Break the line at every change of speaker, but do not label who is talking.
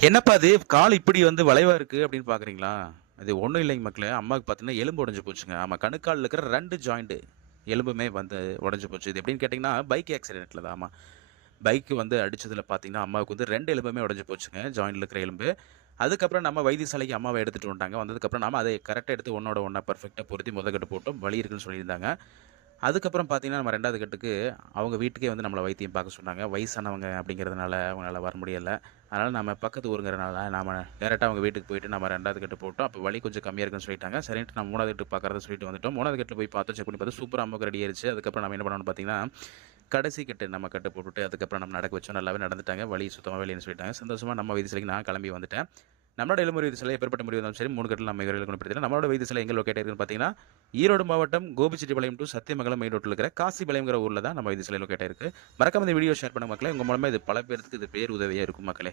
என்னப்பா அது? கால் இப்படி வந்து வளைவா இருக்கு அப்படின்னு பார்க்குறீங்களா அது ஒன்றும் இல்லைங்க மக்களே. அம்மாவுக்கு பார்த்தீங்கன்னா எலும்பு உடஞ்சு போச்சுங்க. ஆமாம் கணுக்கால் இருக்கிற ரெண்டு ஜாயிண்ட்டு எலும்புமே வந்து உடஞ்சு போச்சு. இது எப்படின்னு கேட்டிங்கன்னா பைக் ஆக்சிடென்ட்டில் தான் ஆமாம் பைக் வந்து அடித்ததில் பார்த்தீங்கன்னா அம்மாவுக்கு வந்து ரெண்டு எலும்புமே உடஞ்சு போச்சுங்க ஜாயிண்டில் இருக்கிற எலும்பு. அதுக்கப்புறம் நம்ம வைத்தியசாலைக்கு அம்மாவை எடுத்துகிட்டு வந்துட்டாங்க. வந்ததுக்கப்புறம் நம்ம அதை கரெக்டாக எடுத்து ஒன்னோட ஒன்றா பர்ஃபெக்டாக பொருத்தி முதக்கட்டு போட்டோம். வலி இருக்குன்னு சொல்லியிருந்தாங்க. அதுக்கப்புறம் பார்த்தீங்கன்னா நம்ம ரெண்டாவது கட்டுக்கு அவங்க வீட்டுக்கே வந்து நம்மளை வைத்தியம் பார்க்க சொன்னாங்க. வயசானவங்க அப்படிங்கிறதுனால அவங்களால வர முடியலை. அதனால் நம்ம பக்கத்து ஊருங்கிறனால நாம் டேரெக்டாக அவங்க வீட்டுக்கு போயிட்டு நம்ம ரெண்டாவது கட்டு போட்டோம். அப்போ வலி கொஞ்சம் கம்மியாக இருக்குன்னு சொல்லிட்டாங்க. சரின்ட்டு நம்ம மூணாவது கட்டு பார்க்கறத சொல்லிட்டு வந்துட்டோம். மூணாவது கட்டில் போய் பார்த்தோம் செக் பண்ணி பார்த்து சூப்பராக அம்மாவுக்கு ரெடி ஆயிடுச்சு அதுக்கப்புறம் நம்ம என்ன பண்ணோம்னு பார்த்தீங்கன்னா கடைசி கட்டு நம்ம கட்டு போட்டுட்டு அதுக்கப்புறம் நம்ம நடக்க வச்சோம். நல்லாவே நடந்துட்டாங்க. வழி சுத்தமாக இல்லைன்னு சொல்லிட்டாங்க சந்தோஷமாக நம்ம வைத்தியசாலைக்கு நான் கிளம்பி வந்துட்டேன். நம்மளோட எலும்பு வைத்தியசாலை எப்பேற்பட்ட முடிவு இருந்தாலும் சரி மூணு கட்டில் நம்ம இவர்களுக்கு பிரச்சனை நம்மளோட வைத்தியசாலை எங்கே லொக்கேட் இருக்குன்னு பார்த்தீங்கன்னா ஈரோடு மாவட்டம் கோபிச்செட்டிப்பாளையம் டு சத்தியமங்கலம் மெயின் ரோட்டில் இருக்கிற காசிபாளையங்கிற ஊரில் தான் நம்ம இது சிலை லொக்கேட்டாக இருக்குது மறக்காம இந்த வீடியோ ஷேர் பண்ண மக்களே. உங்கள் மூலமாக இது பல பேருக்கு இது பேர் உதவியாக இருக்கும் மக்களே.